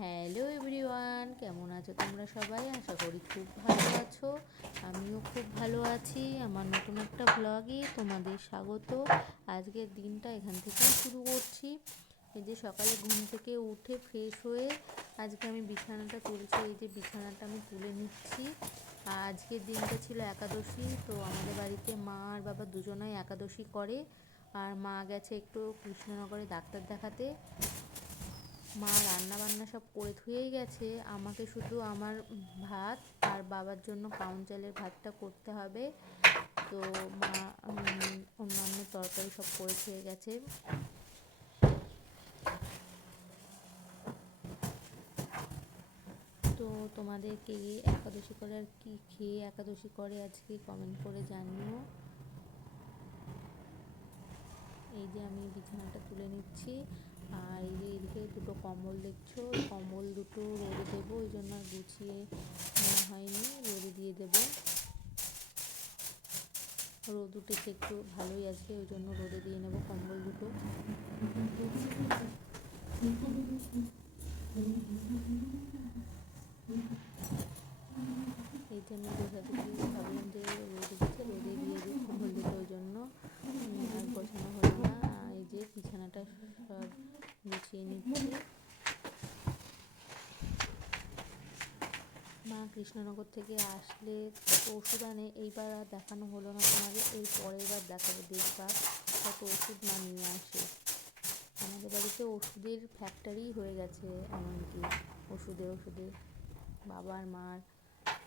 Hello everyone, কেমন আছো তোমরা সবাই? আশা করি খুব ভালো আছো। আমিও খুব ভালো আছি। আমার নতুন একটা ব্লগে তোমাদের স্বাগত। আজকের দিনটা এখান থেকেই শুরু করছি। এই যে সকালে ঘুম থেকে উঠে ফ্রেশ হয়ে আজকে আমি বিছানাটা তুলছি। এই যে বিছানাটা আমি তুলে নিচ্ছি। আজকের দিনটা ছিল একাদশী, তো আমাদের বাড়িতে মা আর বাবা দুজনাই একাদশী করে। আর মা গেছে একটু কৃষ্ণনগরে ডাক্তার দেখাতে। মা রান্না বান্না সব করে ধুয়েই গেছে, আমাকে শুধু আমার ভাত আর বাবার জন্য কাউন চালের ভাতটা করতে হবে। তো মা অন্যান্য তরকারি সব করে ধুয়ে গেছে। তো তোমাদের কে একাদশী করে আর কি খেয়ে একাদশী করে আজকে কমেন্ট করে জানিও। এই যে আমি বিছানাটা তুলে নিচ্ছি। আর এই যে এদিকে দুটো কম্বল দেখছো, কম্বল দুটো রোদে দেবো, ওই জন্য আর গুছিয়ে নেওয়া হয়নি, রোদে দিয়ে দেবো। রোদ উঠেছে একটু ভালোই আছে, ওই জন্য রোদে দিয়ে নেবো কম্বল দুটো। এই যে আমি গোছাতে গিয়ে ভাবলাম যে রোদ উঠেছে, রোদে দিয়ে দিই কম্বল দুটো, ওই জন্য আর গোছানো হলো না। এই যে বিছানাটা সব গুছিয়ে নিচ্ছি। মা কৃষ্ণনগর থেকে আসলে কত ওষুধ আনে, এইবার আর দেখানো হলো না তোমাদের, এর পরের বার দেখাবো, দেখবা কত ওষুধ মা নিয়ে আসে। আমাদের বাড়িতে ওষুধের ফ্যাক্টরি হয়ে গেছে, এমনকি ওষুধে বাবার মার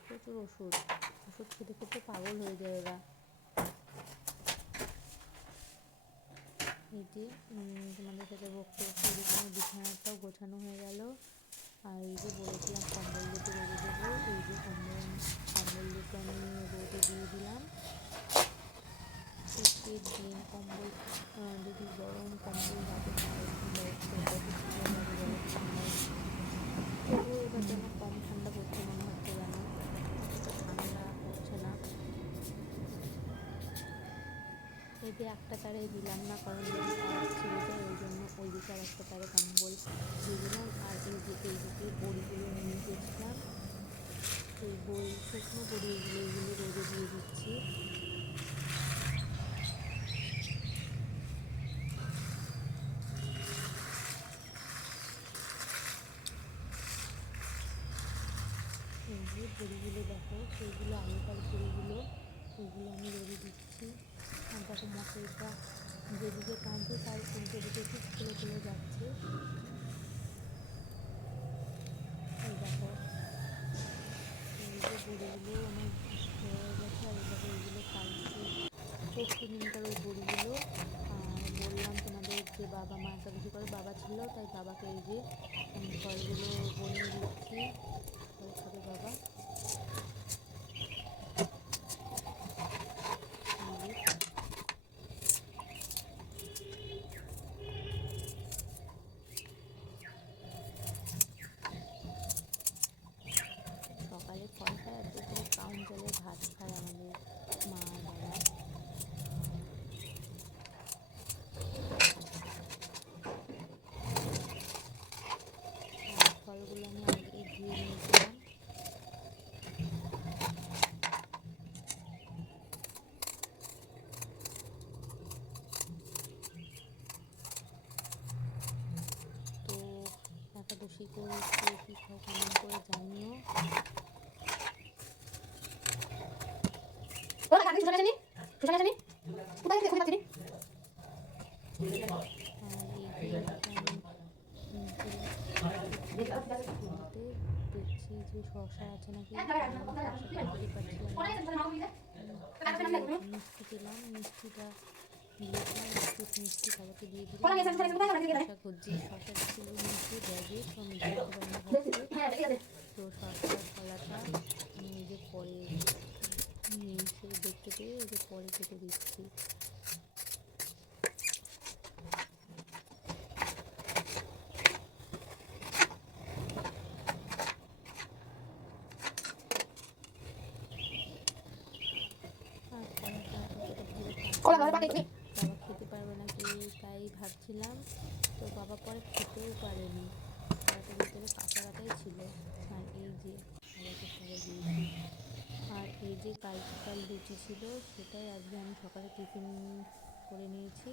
প্রচুর ওষুধ খেতে খেতে পাগল হয়ে যায় ওরা। এই যে তোমাদের সাথে বকতে বকতে এদিকে বিছানাটাও গোছানো হয়ে গেল। আর এই যে বলেছিলাম কম্বল দুটো রোদে দেবো, এই যে কম্বল দুটো আমি রোদে দিয়ে দিলাম। শীতের দিন কম্বল যদি গরম কম্বল রাতে গায়ে দিলে কত সুন্দর লাগে বলো, ঠান্ডায়। তবুও এবার যেন কম ঠান্ডা পড়ছে মনে হচ্ছে, যেন অতটা ঠান্ডা পড়ছে না। এই যে একটা তারে দিলাম না, কারণ যদি তার ছিঁড়ে যায়, ওই জন্য ওই দিকে আর একটা তারে কম্বল দিয়ে দিলাম। আর এই যে এইদিকে বড়িগুলো নিয়ে গেছিলাম, এই বড়ি শুকনো বড়ি, এগুলো রোদে দিয়ে দিচ্ছি। এই যে বড়িগুলো দেখো, সেইগুলো আগেকার বড়িগুলো, ওইগুলো আমি রোদে দিচ্ছি। আর দেখো মটরটা যেদিকে টানছে তার উল্টো দিকে ঠিক খুলে যাচ্ছে। এই দেখো, এই যে বড়িগুলো আমার হয়ে গেছে। আর এই দেখো এইগুলো কালকে পরশু দিনকার ওই বড়িগুলো। আর বললাম তোমাদের যে বাবা মা একাদশী করে, বাবা ছিল তাই বাবাকে এই যে আমি ফলগুলো বনিয়ে দিচ্ছি, ফল খাবে বাবা। সকালে ফল খায় আর দুপুরে কাউন চালের ভাত খায় আমাদের মা আর বাবা। আর ফলগুলো আমি আগে ধুয়ে নিয়েছিলাম। তো একাদশী করে কে কী খাও কমেন্ট করে জানিও। দেখছি যে শসা আছে নাকি, শসাটা খুঁজে পাচ্ছিলাম না। মিষ্টি পেলাম, মিষ্টিটা দিয়েছিলাম, একটু মিষ্টি বাবাকে দিয়ে দিলাম। শসা খুঁজছি, শসা ছিল নিচে ব্যাগে, তো আমি দেখতে পাইনি ভাবতে। তো শসার কলাটা এই যে পরে নিচে দেখতে পেয়ে এই যে পরে কেটে দিচ্ছি। আর কলাটা এতটা ধরে কাটছিলাম, বাবা খেতে পারবে নাকি তাই ভাবছিলাম। তো বাবা পরে খেতেও পারেনি, কলাটার ভিতরে কাঁচা এতটাই ছিল। আর এই যে দিয়েছি, আর এই যে কাল লুচি ছিল সেটাই আজকে আমি সকালে টিফিন করে নিয়েছি।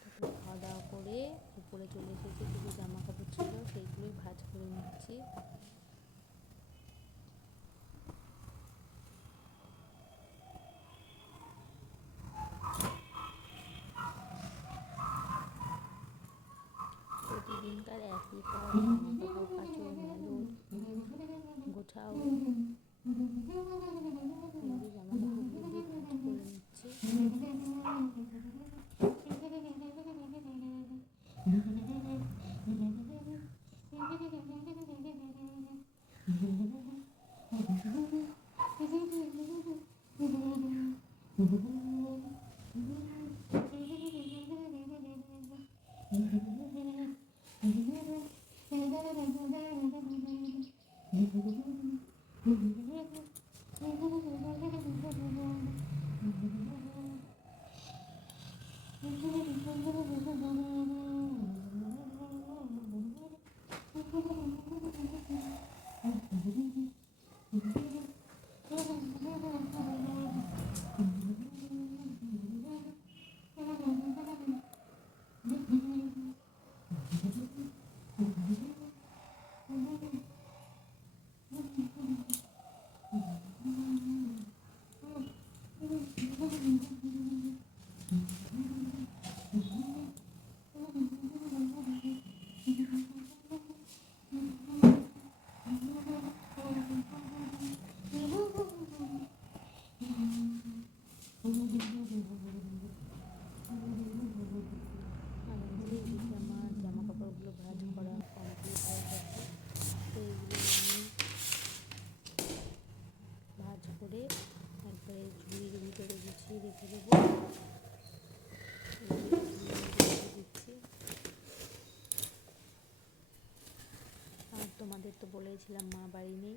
তারপরে খাওয়া দাওয়া করে উপরে চলে এসেছি, কিছু জামা কাপড় ছিল সেইগুলোই ভাঁজ করে নিচ্ছি। প্রতিদিনকার একই কাজ, জামা কাপড় কাচো, মেলো, গোছাও। জামা কাপড়গুলো দিয়ে ভাঁজ করে নিচ্ছি। আমার জামা কাপড়গুলো ভাঁজ করা কমপ্লিট হয়ে গেছে। তো এইগুলো আমি ভাঁজ করে একবারে ঝুড়ির ভিতরে গুছিয়ে রেখে দেবো। দিচ্ছি। আর তোমাদের তো বলেছিলাম মা বাড়ি নেই,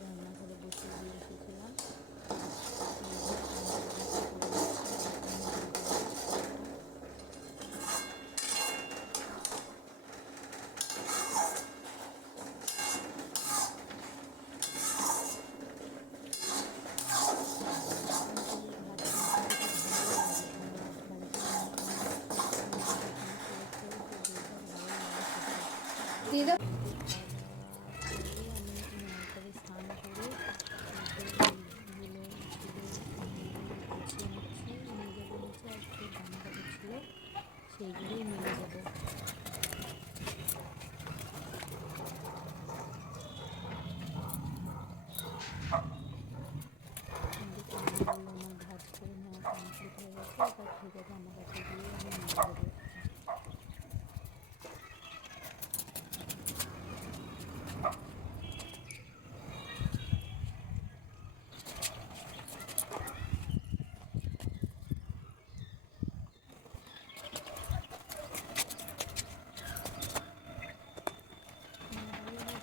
রান্নাঘরে বসে দিয়ে এসেছিলাম। তারপরে স্নান করে এইগুলো ছিল গুছিয়ে নিচ্ছি, নিয়ে যাবো নিচে। আর কিছু জামা কাপড় ছিল সেইগুলোই মেলে দেবো। জামাগুলো আমার ভাঁজ করে নেওয়া কমপ্লিট হয়ে গেছে। এবার ভেজা জামা কাপড়গুলো আমি মেলে দেবো।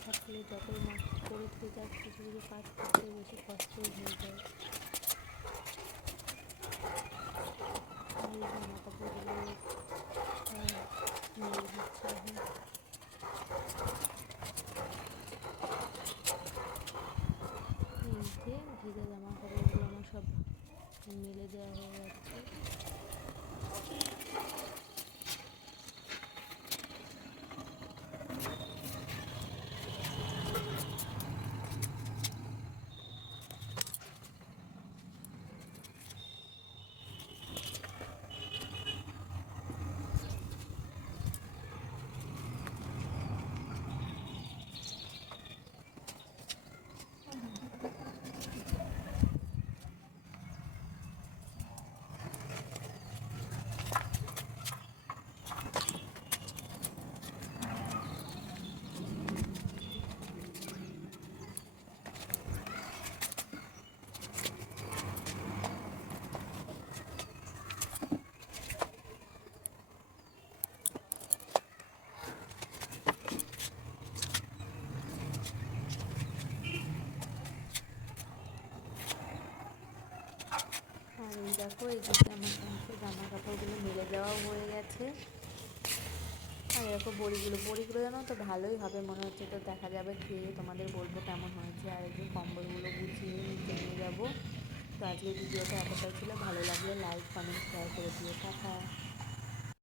থাকলে যতই না করতে যাক, কিছু কিছু কাজ করতে বেশি কষ্টই হয়ে যায়। এই জামা কাপড়গুলো মেলে দিচ্ছে এখন। এই যে ভেজা জামা কাপড়গুলো আমার সব মেলে দেওয়া হয়ে যাচ্ছে। আর এই দেখো এইদিকে আমার সমস্ত জামা কাপড়গুলো মেলে দেওয়াও হয়ে গেছে। আর দেখো বড়িগুলো জানো তো ভালোই হবে মনে হচ্ছে, তো দেখা যাবে খেয়ে তোমাদের বলবো কেমন হয়েছে। আর এই যে কম্বলগুলো গুছিয়ে নিচে নিয়ে যাবো। তো আজকের ভিডিওটা এতটাই ছিল, ভালো লাগলে লাইক কমেন্ট শেয়ার করে দিও, টাটা।